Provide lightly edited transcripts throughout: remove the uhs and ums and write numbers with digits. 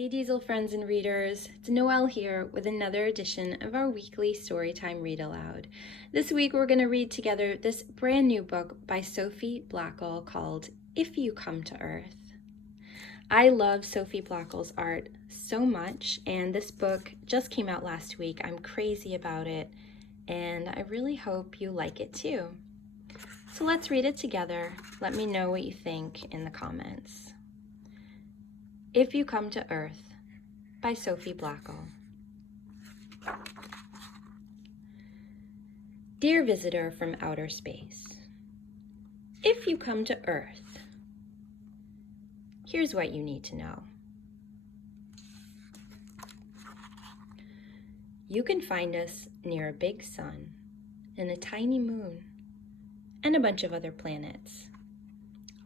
Hey Diesel friends and readers, it's Noelle here with another edition of our weekly Storytime Read Aloud. This week we're going to read together this brand new book by Sophie Blackall called If You Come to Earth. I love Sophie Blackall's art so much, and this book just came out last week. I'm crazy about it, and I really hope you like it too. So let's read it together. Let me know what you think in the comments. If You Come to Earth by Sophie Blackall. Dear visitor from outer space, if you come to Earth, here's what you need to know. You can find us near a big sun and a tiny moon and a bunch of other planets.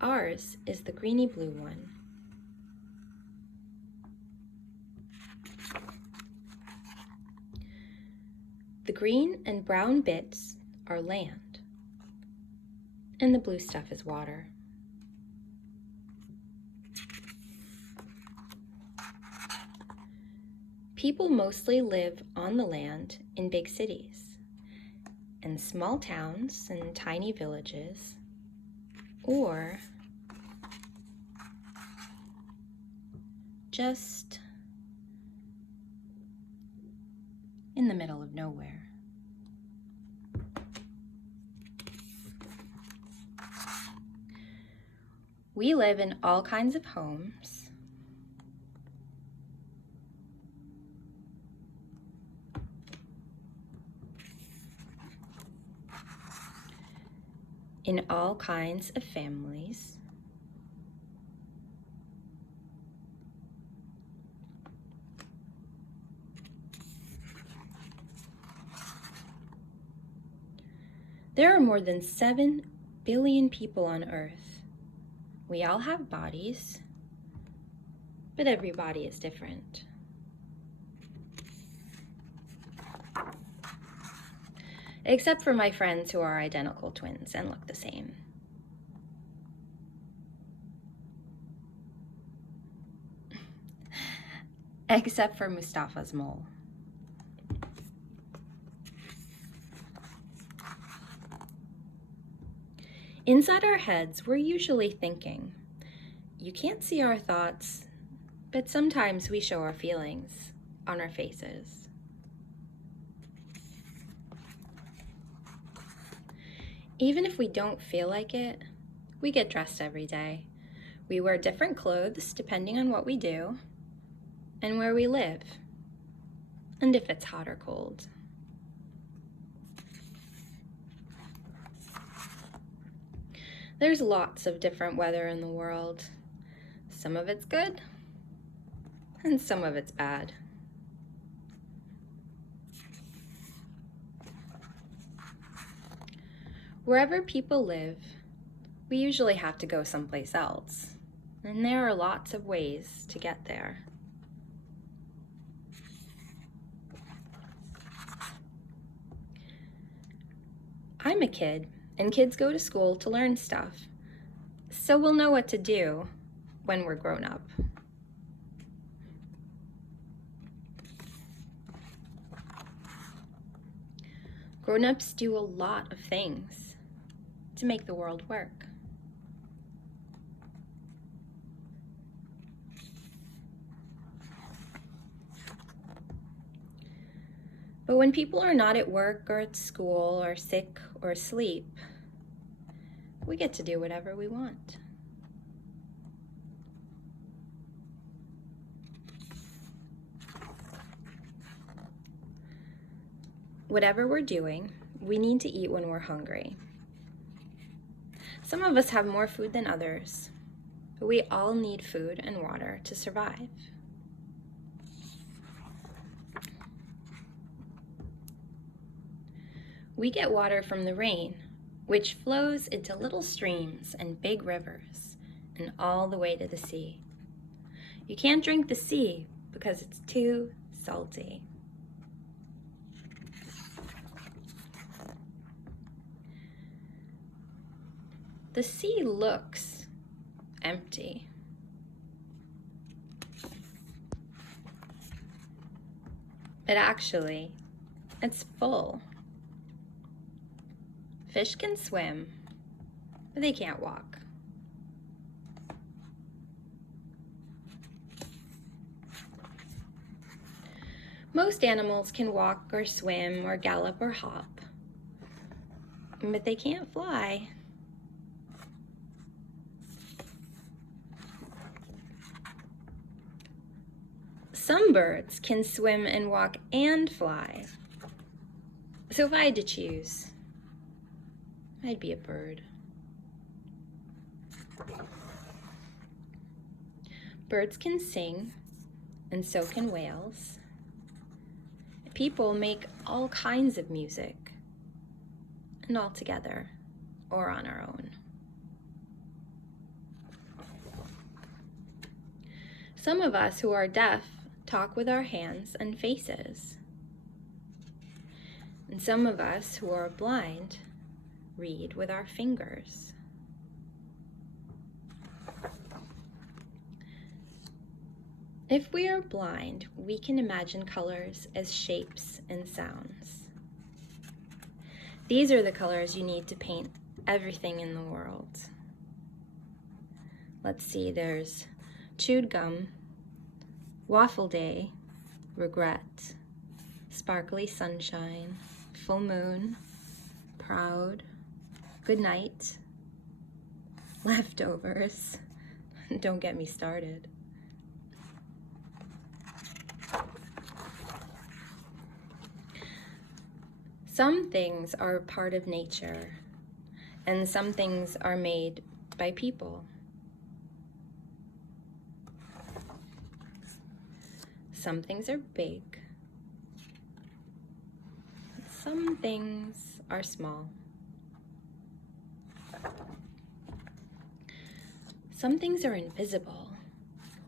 Ours is the greeny blue one. The green and brown bits are land, and the blue stuff is water. People mostly live on the land in big cities, and small towns and tiny villages, or just in the middle of nowhere. We live in all kinds of homes, in all kinds of families, there are more than 7 billion people on Earth. We all have bodies, but every body is different. Except for my friends who are identical twins and look the same. Except for Mustafa's mole. Inside our heads, we're usually thinking. You can't see our thoughts, but sometimes we show our feelings on our faces. Even if we don't feel like it, we get dressed every day. We wear different clothes depending on what we do and where we live, and if it's hot or cold. There's lots of different weather in the world. Some of it's good, and some of it's bad. Wherever people live, we usually have to go someplace else, and there are lots of ways to get there. I'm a kid, and kids go to school to learn stuff, so we'll know what to do when we're grown up. Grown-ups do a lot of things to make the world work. But when people are not at work or at school or sick or asleep, we get to do whatever we want. Whatever we're doing, we need to eat when we're hungry. Some of us have more food than others, but we all need food and water to survive. We get water from the rain, which flows into little streams and big rivers and all the way to the sea. You can't drink the sea because it's too salty. The sea looks empty. but actually, it's full. Fish can swim, but they can't walk. Most animals can walk or swim or gallop or hop, but they can't fly. Some birds can swim and walk and fly. So if I had to choose, I'd be a bird. Birds can sing, and so can whales. People make all kinds of music, and all together or on our own. Some of us who are deaf talk with our hands and faces. And some of us who are blind read with our fingers. If we are blind, we can imagine colors as shapes and sounds. These are the colors you need to paint everything in the world. Let's see, there's chewed gum, waffle day, regret, sparkly sunshine, full moon, proud, good night, leftovers. Don't get me started. Some things are part of nature, and some things are made by people. Some things are big. Some things are small. Some things are invisible.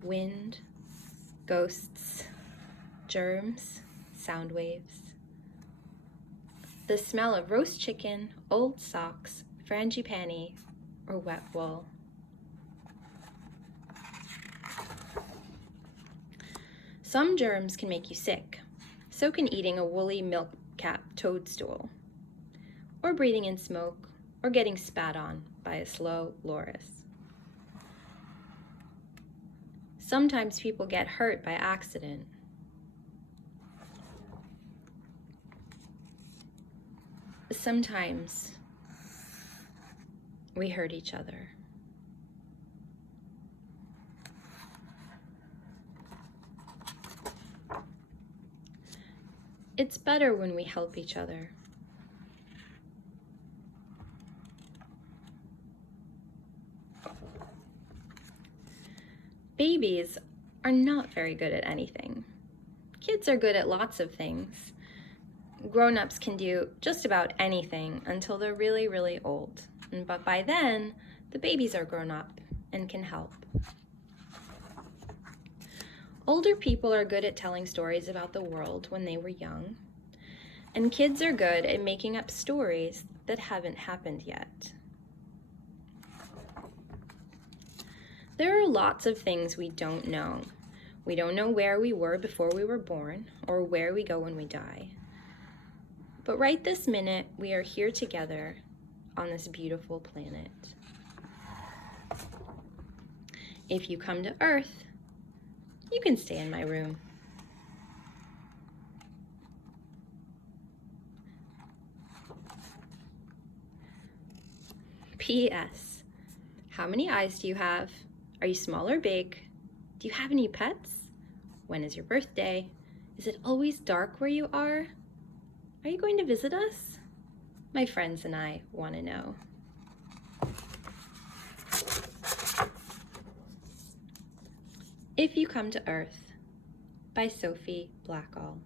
Wind, ghosts, germs, sound waves. The smell of roast chicken, old socks, frangipani, or wet wool. Some germs can make you sick. So can eating a woolly milk cap toadstool, or breathing in smoke, or getting spat on by a slow loris. Sometimes people get hurt by accident. Sometimes we hurt each other. It's better when we help each other. Babies are not very good at anything. Kids are good at lots of things. Grown-ups can do just about anything until they're really, really old. But by then, the babies are grown up and can help. Older people are good at telling stories about the world when they were young, and kids are good at making up stories that haven't happened yet. There are lots of things we don't know. We don't know where we were before we were born or where we go when we die. But right this minute, we are here together on this beautiful planet. If you come to Earth, you can stay in my room. P.S. How many eyes do you have? Are you small or big? Do you have any pets? When is your birthday? Is it always dark where you are? Are you going to visit us? My friends and I want to know. If You Come to Earth by Sophie Blackall.